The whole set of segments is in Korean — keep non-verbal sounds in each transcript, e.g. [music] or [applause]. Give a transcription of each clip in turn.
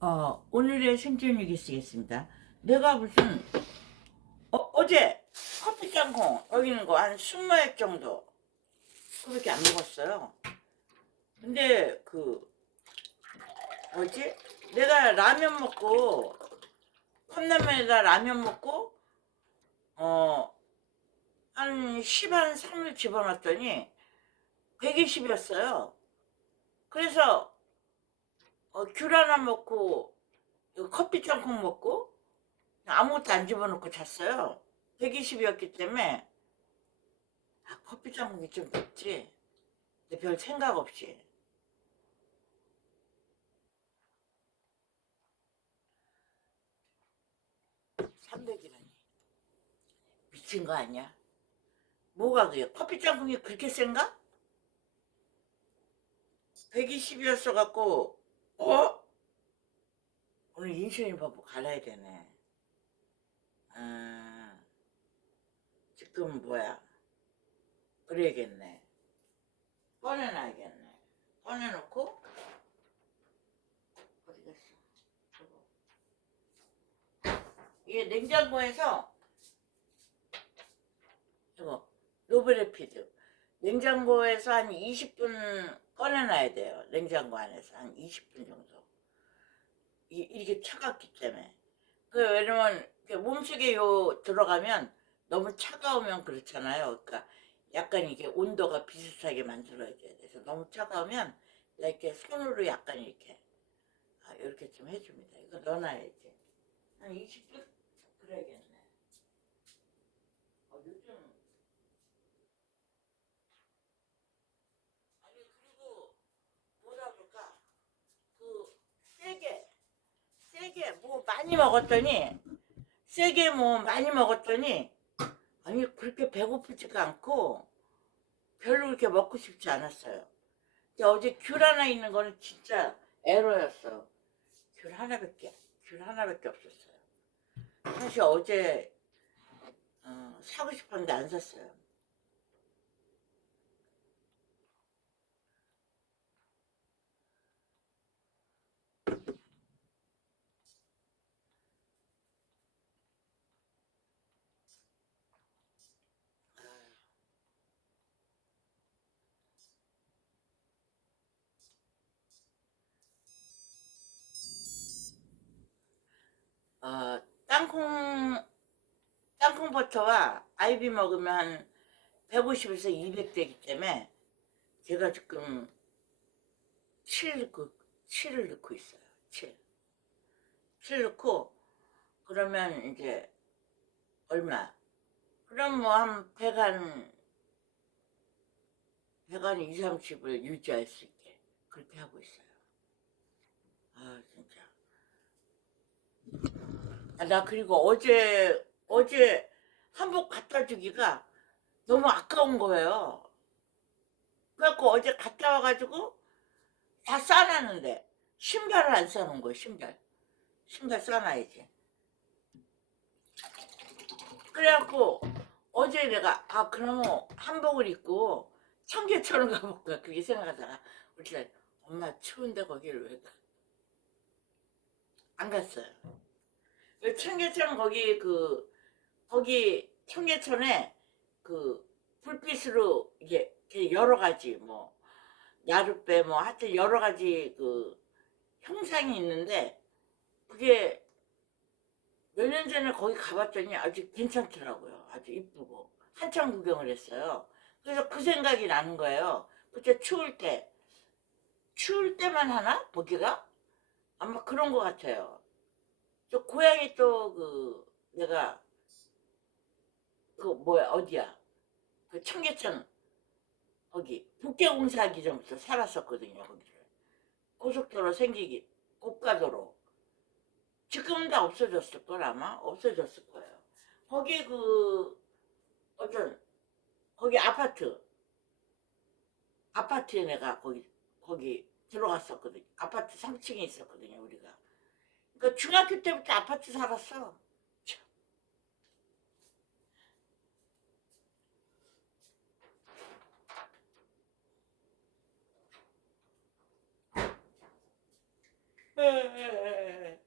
어, 오늘의 생존일기 쓰겠습니다. 내가 무슨, 어, 어제 커피 짬콩 여기 있는 거 한 20마일 정도 그렇게 안 먹었어요. 근데 그, 뭐지? 내가 라면 먹고, 컵라면에다 라면 먹고, 어, 한 10, 한 3을 집어넣었더니 120이었어요. 그래서 어, 귤 하나 먹고 커피 짬콩 먹고 아무것도 안 집어넣고 잤어요. 120이었기 때문에 아, 커피 짬콩이 좀 덥지. 근데 별 생각 없이. 삼백이라니 미친 거 아니야? 뭐가 그래? 커피 짬콩이 그렇게 센가? 120이었어 갖고 어? 오늘 인슐린 버프 갈아야 되네. 아, 지금 뭐야? 그래야겠네. 꺼내놔야겠네. 꺼내놓고 어디 갔어? 이게 냉장고에서 이거 노브레피드 냉장고에서 한 20분 꺼내놔야 돼요. 냉장고 안에서 한 20분 정도. 이, 이렇게 차갑기 때문에. 그 왜냐면 몸속에 요 들어가면 너무 차가우면 그렇잖아요. 그러니까 약간 이게 온도가 비슷하게 만들어야 돼요. 그래서 너무 차가우면 이렇게 손으로 약간 이렇게 아, 이렇게 좀 해줍니다. 이거 넣어놔야지. 한 20분 그래야겠네. 어, 요즘 아니 그리고 뭐라 그럴까 그 세게 세게 뭐 많이 먹었더니 세게 뭐 많이 먹었더니 아니 그렇게 배고프지가 않고 별로 그렇게 먹고 싶지 않았어요. 근데 어제 귤 하나 있는 거는 진짜 에러였어. 귤 하나밖에 귤 하나밖에 없었어요. 사실 어제 어, 사고 싶었는데 안 샀어요. 콩 버터와 아이비 먹으면 150에서 200 되기 때문에 제가 지금 7 넣고, 7을 넣고 있어요. 7. 7 넣고, 그러면 이제, 얼마? 그럼 뭐 한 100한, 100한 2, 30을 유지할 수 있게. 그렇게 하고 있어요. 아, 진짜. 아, 나 그리고 어제 어제 한복 갖다 주기가 너무 아까운 거예요. 그래갖고 어제 갔다 와가지고 다 싸놨는데 신발을 안 싸놓은 거예요. 신발 신발 싸놔야지. 그래갖고 어제 내가 아 그러면 한복을 입고 청계천을 가볼까 그렇게 생각하다가 우리 딸 엄마 추운데 거기를 왜 가? 안 갔어요. 그 청계천 거기 그 거기 청계천에 그 불빛으로 이게 여러 가지 뭐 야룻배 뭐 하여튼 여러 가지 그 형상이 있는데 그게 몇 년 전에 거기 가봤더니 아주 괜찮더라고요. 아주 이쁘고 한참 구경을 했어요. 그래서 그 생각이 나는 거예요. 그때 추울 때 추울 때만 하나 거기가 아마 그런 것 같아요. 저 고향이 또 그 내가 그 뭐야 어디야? 그 청계천 거기 북계공사하기 전부터 살았었거든요 거기를. 고속도로 생기기 고가도로. 지금은 다 없어졌을 걸 아마? 없어졌을 거예요. 거기 그 어떤 거기 아파트 아파트에 내가 거기 거기 들어갔었거든요. 아파트 3층에 있었거든요 우리가. 그 중학교 때부터 아파트 살았어. 에, 에, 에.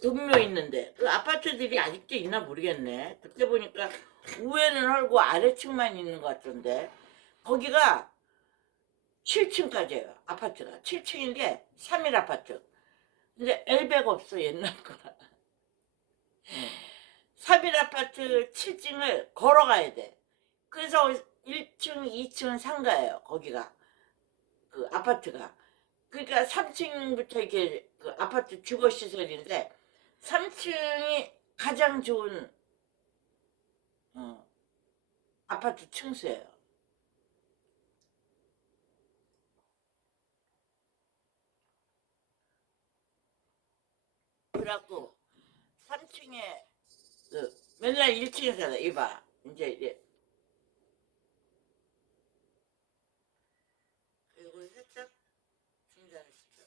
동묘 있는데 그 아파트들이 아직도 있나 모르겠네. 그때 보니까 위에는 헐고 아래층만 있는 것 같던데 거기가 7층까지예요. 아파트가 7층인데 3일 아파트. 근데 엘베가 없어 옛날 거라. 3일 아파트 7층을 걸어가야 돼. 그래서 1층, 2층은 상가예요. 거기가 그 아파트가. 그러니까 3층부터 이렇게 그 아파트 주거 시설인데 3층이 가장 좋은 어, 아파트 층수예요. 그래갖고 3층에 그 맨날 1층에 살아 이봐 이제 이제 그리고 살짝 중단을 시켜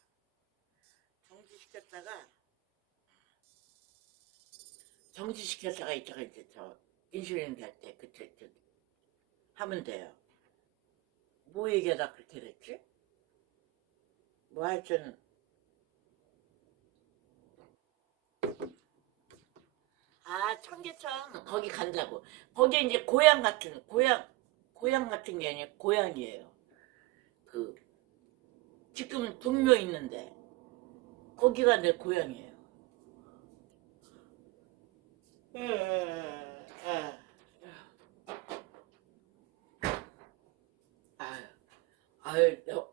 정지 시켰다가 정지 시켰다가 이따가 이제 저 인슐린 할때 그때 저 하면 돼요. 뭐 얘기하다 그렇게 됐지? 뭐 하여튼 아 청계천. 거기 간다고. 거기 이제 고향 같은 고향 고향 같은 게 아니라 고향이에요. 그 지금 동묘 있는데 거기가 내 고향이에요 아유 아유 너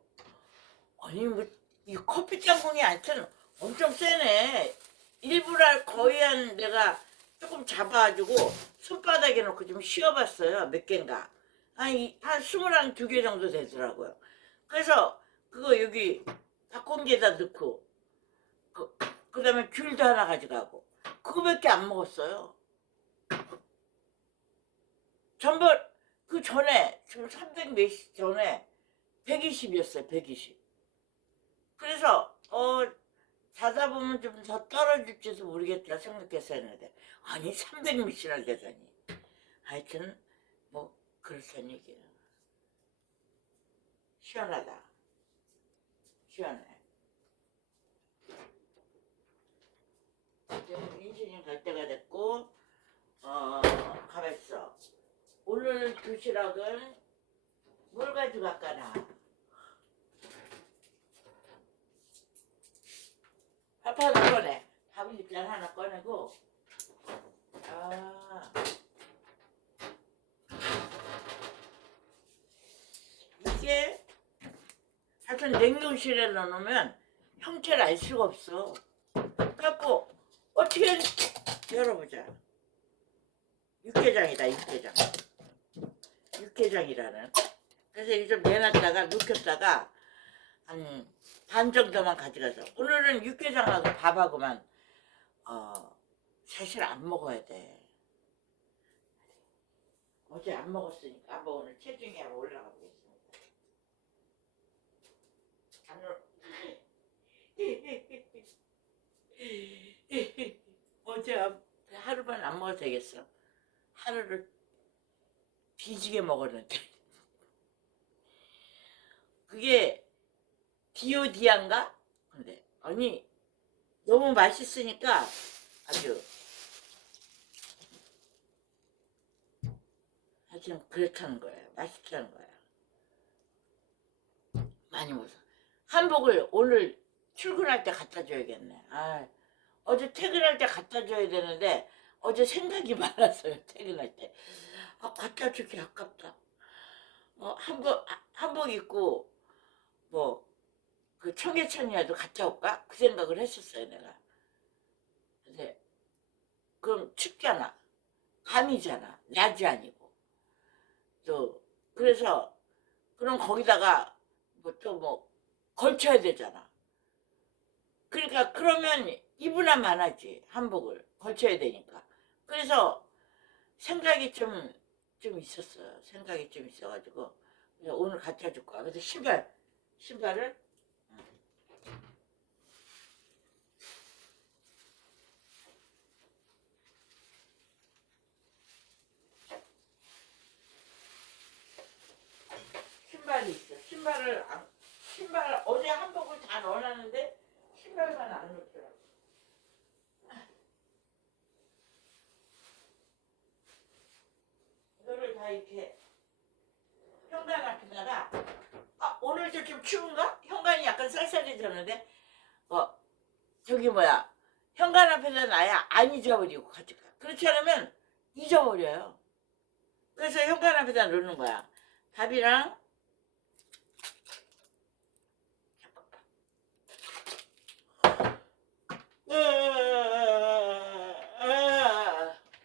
아니 뭐이 커피 짬뽕이 하여튼 엄청 세네 일부러 거의 한 내가 조금 잡아가지고 손바닥에 놓고 좀 씌워봤어요. 몇 개인가. 한, 이- 한 스물한 두 개 정도 되더라고요. 그래서 그거 여기 닭공기에다 넣고 그, 그 다음에 귤도 하나 가져가고 그거밖에 안 먹었어요. 전부 그 전에 지금 300 몇십 전에 120이었어요. 120. 그래서 어 자다 보면 좀 더 떨어질지도 모르겠다 생각해서 했는데 아니 300 몇이나 되다니 하여튼 뭐 그렇다는 얘기예요 시원하다 시원해 이제 인슐린 갈 때가 됐고 어 가만있어 오늘 도시락은 뭘 가져갈까나 밥 하나 꺼내. 밥을 일단 하나 꺼내고. 아. 이게 하여튼 냉동실에 넣어놓으면 형태를 알 수가 없어. 그래갖고 어떻게 열어보자. 육개장이다 육개장. 육개장이라는. 그래서 이거 좀 내놨다가 눕혔다가 한 반 정도만 가져가서 오늘은 육개장하고 밥하고만 어 사실 안 먹어야 돼 어제 안 먹었으니까 뭐 오늘 체중이 한번 올라가고 있습니다 안 올- [laughs] 어제 하루만 안 먹어도 되겠어 하루를 뒤지게 먹었는데 [laughs] 그게 디오디안가? 근데 아니 너무 맛있으니까 아주 하여튼 그렇다는 거예요. 맛있다는 거예요. 많이 먹어. 한복을 오늘 출근할 때 갖다 줘야겠네. 아, 어제 퇴근할 때 갖다 줘야 되는데 어제 생각이 [laughs] 많았어요. 퇴근할 때. 아, 갖다 주기 아깝다. 어, 한복 아, 한복 입고 뭐 그 청계천이라도 갔다 올까? 그 생각을 했었어요, 내가. 근데, 그럼 춥잖아. 밤이잖아. 낮이 아니고. 또, 그래서, 그럼 거기다가, 뭐 또 뭐, 걸쳐야 되잖아. 그러니까, 그러면 입으나만 하지. 한복을. 걸쳐야 되니까. 그래서, 생각이 좀, 좀 있었어요. 생각이 좀 있어가지고, 오늘 갖다 줄 거야. 그래서 신발, 신발을 신발이 있어. 신발을 안, 신발 어제 한복을 다 넣어놨는데 신발만 안 넣더라고. 다 이렇게 현관 앞에다가 아 오늘도 좀 추운가? 현관이 약간 쌀쌀해졌는데 어 저기 뭐야 현관 앞에다 놔야 안 잊어버리고 가져가. 그렇지 않으면 잊어버려요. 그래서 현관 앞에다 놓는 거야. 밥이랑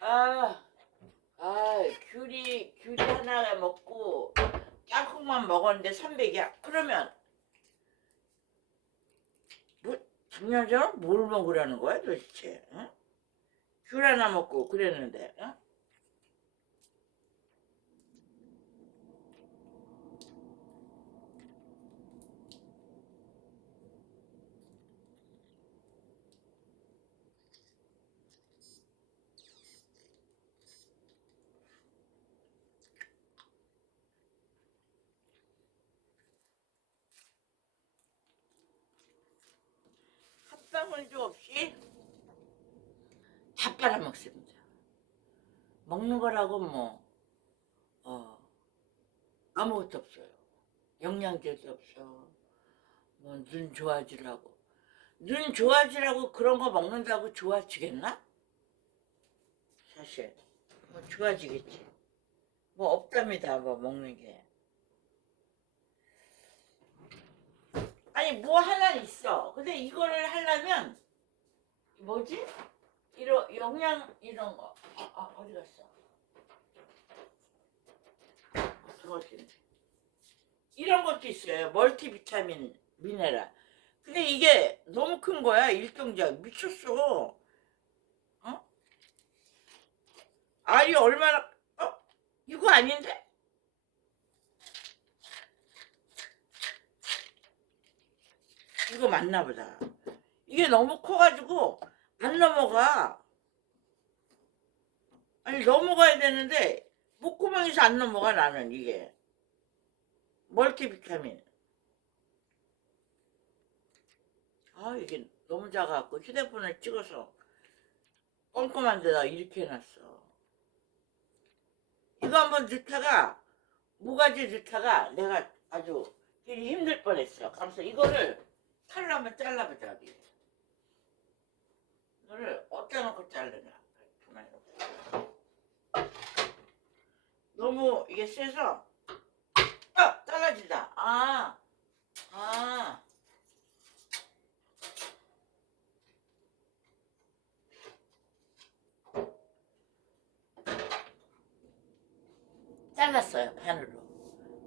아, 아, 아, 귤이 귤이 하나 먹고 땅콩만 먹었는데 300이야. 그러면 뭐 작년 전에 뭘 먹으라는 거야 도대체? 응? 귤 하나 먹고 그랬는데. 응? 한 방울도 없이 다 빨아먹습니다. 먹는 거라고 뭐, 어, 아무것도 없어요. 영양제도 없어. 뭐, 눈 좋아지라고. 눈 좋아지라고 그런 거 먹는다고 좋아지겠나? 사실. 뭐, 좋아지겠지. 뭐, 없답니다. 뭐, 먹는 게. 아니 뭐 하나 있어. 근데 이거를 하려면 뭐지? 이런 영양 이런 거. 아, 아 어디 갔어? 그것이 이런 것도 있어요. 멀티비타민 미네랄. 근데 이게 너무 큰 거야. 일동작 미쳤어. 어? 알이 얼마나 어? 이거 아닌데? 이거 맞나 보다. 이게 너무 커가지고 안 넘어가. 아니 넘어가야 되는데 목구멍에서 안 넘어가 나는 이게. 멀티비타민. 아 이게 너무 작아갖고 휴대폰을 찍어서 꼼꼼한 데다 이렇게 해놨어. 이거 한번 넣다가 모가지 넣다가 내가 아주 힘들 뻔했어. 그래서 이거를 한번 잘라보자 여기. 이거를 어디다 놓고 자르나 가만히. 너무 이게 세서 아 잘라진다 아 아. 잘랐어요 반으로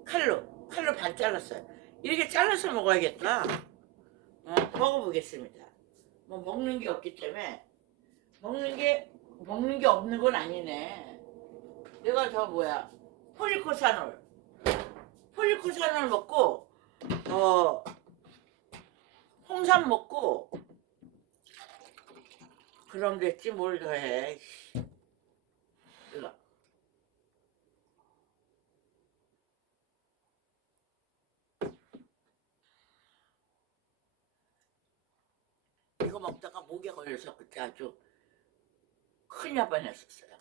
칼로 칼로 반 잘랐어요 이렇게 잘라서 먹어야겠다 어, 먹어보겠습니다. 뭐 먹는 게 없기 때문에 먹는 게 먹는 게 없는 건 아니네. 내가 저 뭐야 폴리코사놀 폴리코사놀 먹고 어 홍삼 먹고 그럼 됐지 뭘 더해. 이거 이거 목에 걸려서 그때 아주 큰일 날 뻔했었어요.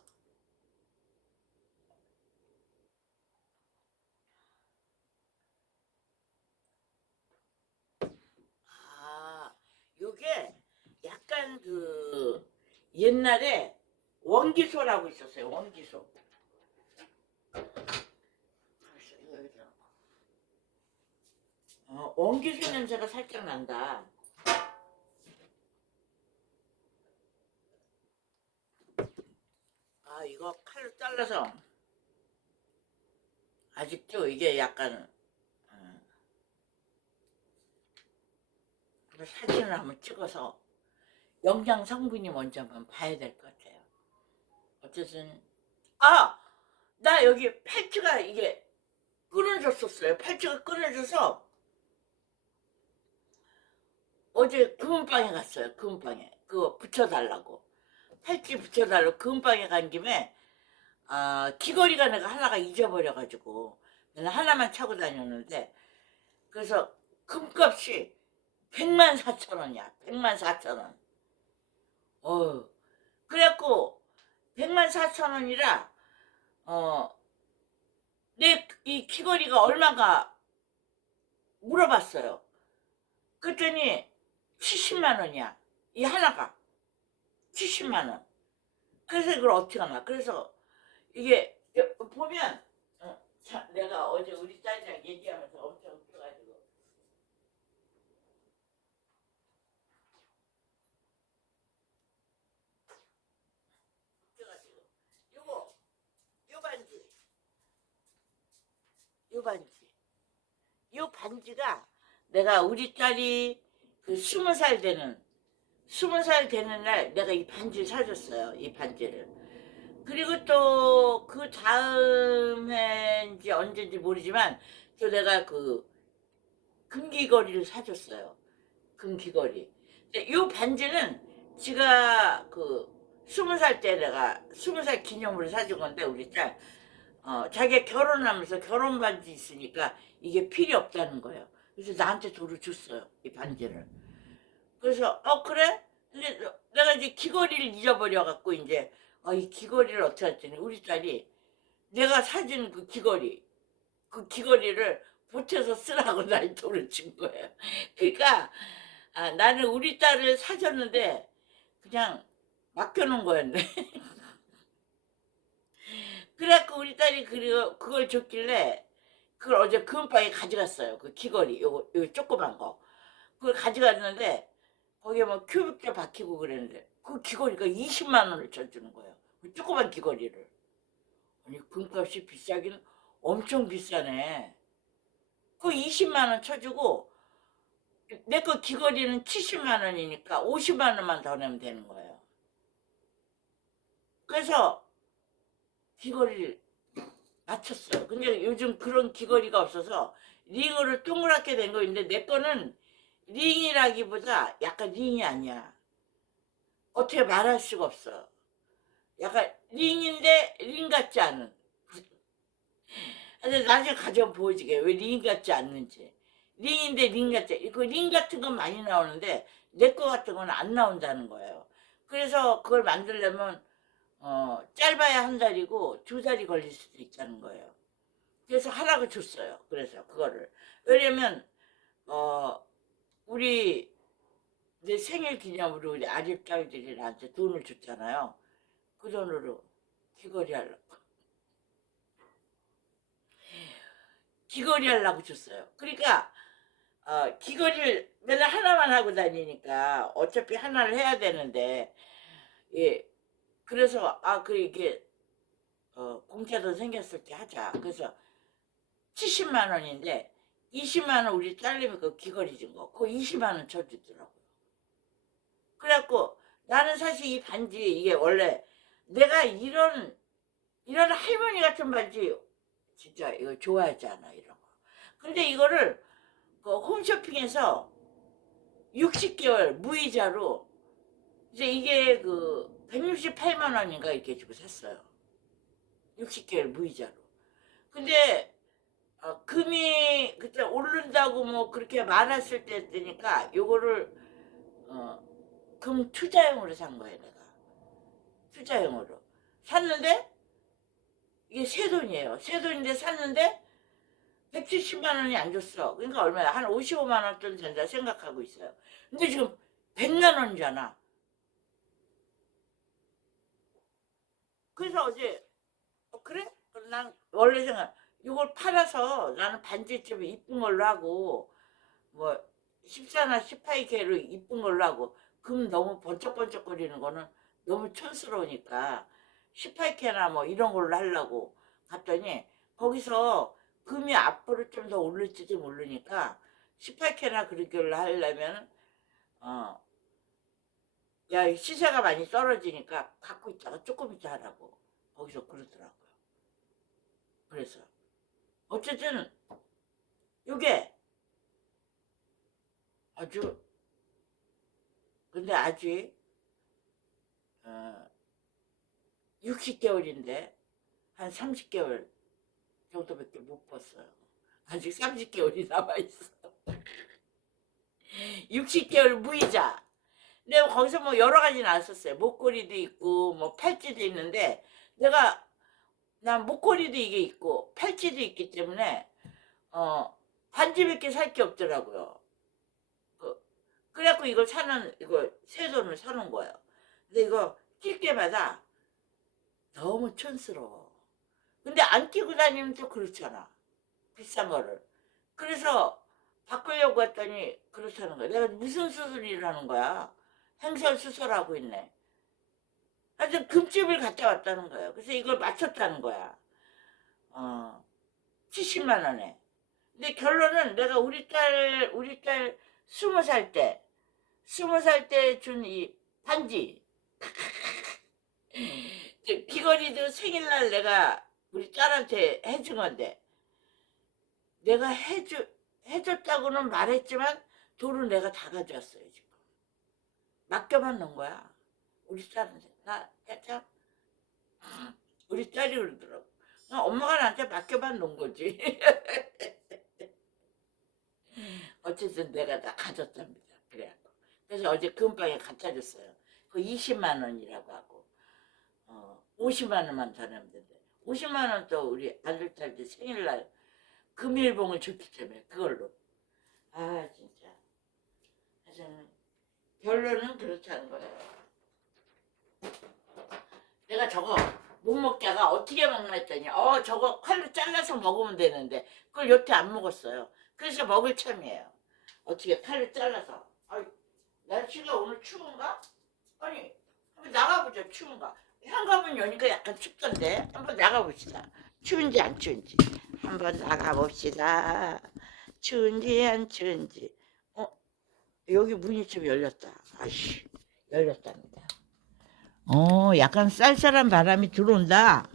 아, 요게 약간 그 옛날에 원기소라고 있었어요. 원기소. 어, 원기소 냄새가 살짝 난다. 아 이거 칼로 잘라서 아직도 이게 약간 어, 이거 사진을 한번 찍어서 영양 성분이 먼저 한번 봐야 될 것 같아요. 어쨌든 아 나 여기 팔찌가 이게 끊어졌었어요. 팔찌가 끊어져서 어제 금은방에 갔어요. 금은방에 그거 붙여달라고. 팔찌 붙여달라고 금방에 간 김에 아 귀걸이가 내가 하나가 잊어버려가지고 내가 하나만 차고 다녔는데 그래서 금값이 100만 4천 원이야 100만 4천 원 어, 그래갖고 100만 4천 원이라 어 내 이 귀걸이가 얼마가 물어봤어요. 그랬더니 70만 원이야. 이 하나가 70만 원. 그래서 이걸 어떻게 하나? 그래서 이게 보면 어, 자, 내가 어제 우리 딸이랑 얘기하면서 엄청 웃겨가지고 웃겨가지고 요거 요 반지 요 반지 요 반지가 내가 우리 딸이 그 스무 살 되는 스무 살 되는 날 내가 이 반지를 사줬어요 이 반지를 그리고 또 그 다음 해인지 언제인지 모르지만 또 내가 그 금귀걸이를 사줬어요. 금귀걸이. 근데 요 반지는 지가 그 스무 살 때 내가 스무 살 기념으로 사준 건데 우리 딸 어, 자기가 결혼하면서 결혼 반지 있으니까 이게 필요 없다는 거예요. 그래서 나한테 돈을 줬어요. 이 반지를. 그래서 어 그래? 근데 내가 이제 귀걸이를 잊어버려 갖고 이제 아, 이 귀걸이를 어떻게 했더니 우리 딸이 내가 사준 그 귀걸이 그 귀걸이를 보태서 쓰라고 [laughs] 나한테 돈을 준 거예요. 그러니까 아, 나는 우리 딸을 사줬는데 그냥 맡겨놓은 거였네. [laughs] 그래갖고 우리 딸이 그리고 그걸 줬길래 그걸 어제 금방에 가져갔어요. 그 귀걸이 요거 요 조그만 거 그걸 가져갔는데 거기에 뭐 큐빅도 박히고 그랬는데 그 귀걸이가 20만 원을 쳐주는 거예요. 그 조그만 귀걸이를. 아니 금값이 비싸긴 엄청 비싸네. 그 20만 원 쳐주고 내 거 귀걸이는 70만 원이니까 50만 원만 더 내면 되는 거예요. 그래서 귀걸이를 맞췄어요. 근데 요즘 그런 귀걸이가 없어서 링으로 동그랗게 된 거인데 내 거는 링이라기보다 약간 링이 아니야. 어떻게 말할 수가 없어. 약간 링인데 링 같지 않은. 근데 나중에 가져오면 보여주게 왜 링 같지 않는지. 링인데 링 같지. 그링 같은 건 많이 나오는데 내 거 같은 건 안 나온다는 거예요. 그래서 그걸 만들려면 어, 짧아야 한 달이고 두 달이 걸릴 수도 있다는 거예요. 그래서 하라고 줬어요. 그래서 그거를 왜냐면 어 우리 내 생일 기념으로 우리 아들 딸들이 나한테 돈을 줬잖아요. 그 돈으로 귀걸이 하려고. 귀걸이 하려고 줬어요. 그러니까 어, 귀걸이를 맨날 하나만 하고 다니니까 어차피 하나를 해야 되는데 예 그래서 아 그 이게 어, 공짜도 생겼을 때 하자. 그래서 70만 원인데 20만 원 우리 딸내미 그 귀걸이 준 거, 그 20만 원 쳐주더라고요. 그래갖고 나는 사실 이 반지 이게 원래 내가 이런 이런 할머니 같은 반지 진짜 이거 좋아하지 않아 이런 거. 근데 이거를 그 홈쇼핑에서 60개월 무이자로 이제 이게 그 168만 원인가 이렇게 주고 샀어요. 60개월 무이자로. 근데 어, 금이 그때 오른다고 뭐 그렇게 말했을 때 되니까 요거를 어, 금 투자용으로 산 거예요 내가. 투자용으로. 샀는데 이게 새 돈이에요. 새 돈인데 샀는데 170만 원이 안 줬어. 그러니까 얼마야? 한 55만 원 정도 된다 생각하고 있어요. 근데 지금 100만 원이잖아. 그래서 어제 어, 그래? 난 원래 생각 이걸 팔아서 나는 반지 좀 이쁜 걸로 하고 뭐 14나 18개로 이쁜 걸로 하고 금 너무 번쩍번쩍거리는 거는 너무 촌스러우니까 18K나 뭐 이런 걸로 하려고 갔더니 거기서 금이 앞으로 좀 더 오를지도 모르니까 18K나 그런 걸로 하려면 어, 야 시세가 많이 떨어지니까 갖고 있다가 조금 있다 하라고 거기서 그러더라고요. 그래서 어쨌든 요게 아주 근데 아직 어, 60개월인데 한 30개월 정도밖에 못 봤어요. 아직 30개월이 남아있어. [laughs] 60개월 무이자. 근데 거기서 뭐 여러 가지 나왔었어요. 목걸이도 있고 뭐 팔찌도 있는데 내가 난 목걸이도 이게 있고 팔찌도 있기 때문에 어 반지밖에 살 게 없더라고요. 그, 그래갖고 이걸 사는 이거 새 돈을 사는 거예요. 근데 이거 낄 때마다 너무 촌스러워. 근데 안 끼고 다니면 또 그렇잖아. 비싼 거를. 그래서 바꾸려고 했더니 그렇다는 거야. 내가 무슨 수술을 하는 거야? 행설 수술하고 있네. 하여튼 금집을 갔다 왔다는 거예요. 그래서 이걸 맞췄다는 거야. 어, 70만 원에. 근데 결론은 내가 우리 딸, 우리 딸 스무 살 때, 스무 살 때 준 이 반지. [laughs] 저 귀걸이도 생일날 내가 우리 딸한테 해준 건데, 내가 해주, 해줬다고는 말했지만, 돈은 내가 다 가져왔어요, 지금. 맡겨만 놓은 거야. 우리 딸한테. 나, 야, 참. 우리 딸이 그러더라고. 나 엄마가 나한테 맡겨만 놓은 거지. 어쨌든 내가 다 가졌답니다. 그래갖고. 그래서 어제 금방에 갖다 줬어요. 그 20만 원이라고 하고, 어, 50만 원만 더 내면 된대. 50만 원 또 우리 아들, 딸들 생일날 금일봉을 줬기 때문에 그걸로. 아, 진짜. 하여튼, 결론은 그렇다는 거예요. 내가 저거 못 먹다가 어떻게 먹나 했더니 어 저거 칼로 잘라서 먹으면 되는데 그걸 여태 안 먹었어요. 그래서 먹을 참이에요. 어떻게 칼로 잘라서. 아이, 날씨가 오늘 추운가? 아니 한번 나가보자 추운가. 현관문 여니까 약간 춥던데 한번 나가봅시다. 추운지 안 추운지 한번 나가봅시다. 추운지 안 추운지. 어 여기 문이 좀 열렸다. 아씨 열렸답니다. 어, 약간 쌀쌀한 바람이 들어온다.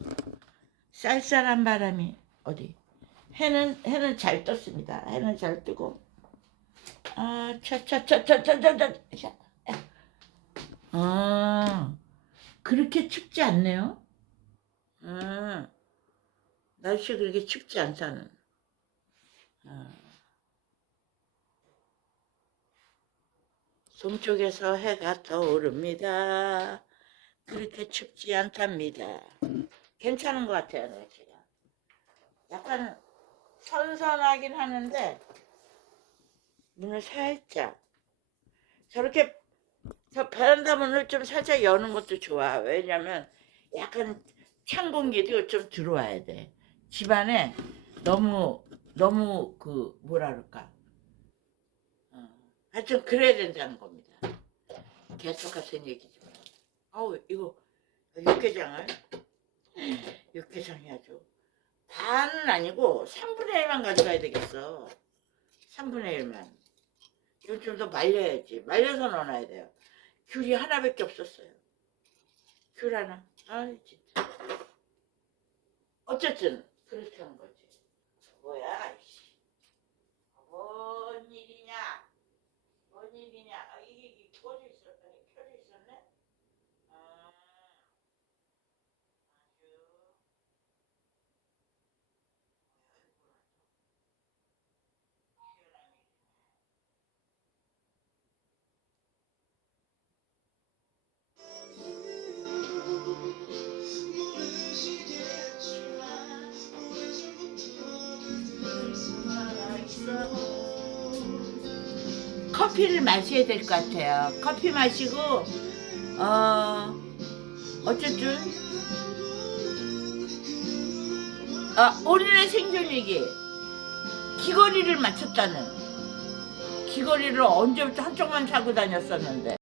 쌀쌀한 바람이 어디? 해는 해는 잘 떴습니다. 해는 잘 뜨고. 아, 차차차차차차차. 아, 그렇게 춥지 않네요. 음, 날씨 그렇게 춥지 않다는. 아. 동쪽에서 해가 떠오릅니다. 그렇게 춥지 않답니다. 괜찮은 것 같아요, 날씨가. 약간 선선하긴 하는데, 문을 살짝, 저렇게, 저 베란다 문을 좀 살짝 여는 것도 좋아. 왜냐면, 약간 찬 공기도 좀 들어와야 돼. 집안에 너무, 너무 그, 뭐라 그럴까. 어, 하여튼 그래야 된다는 겁니다. 계속 같은 얘기지만. 아우 이거 육개장을 육개장 해야죠. 반은 아니고 3분의 1만 가져가야 되겠어. 3분의 1만. 이거 좀 더 말려야지. 말려서 넣어놔야 돼요. 귤이 하나밖에 없었어요. 귤 하나. 아이 진짜. 어쨌든 그렇게 한 거지. 뭐야 커피를 마셔야 될 것 같아요. 커피 마시고 어 어쨌든 아 오늘의 생존 얘기. 귀걸이를 맞췄다는. 귀걸이를 언제부터 한쪽만 차고 다녔었는데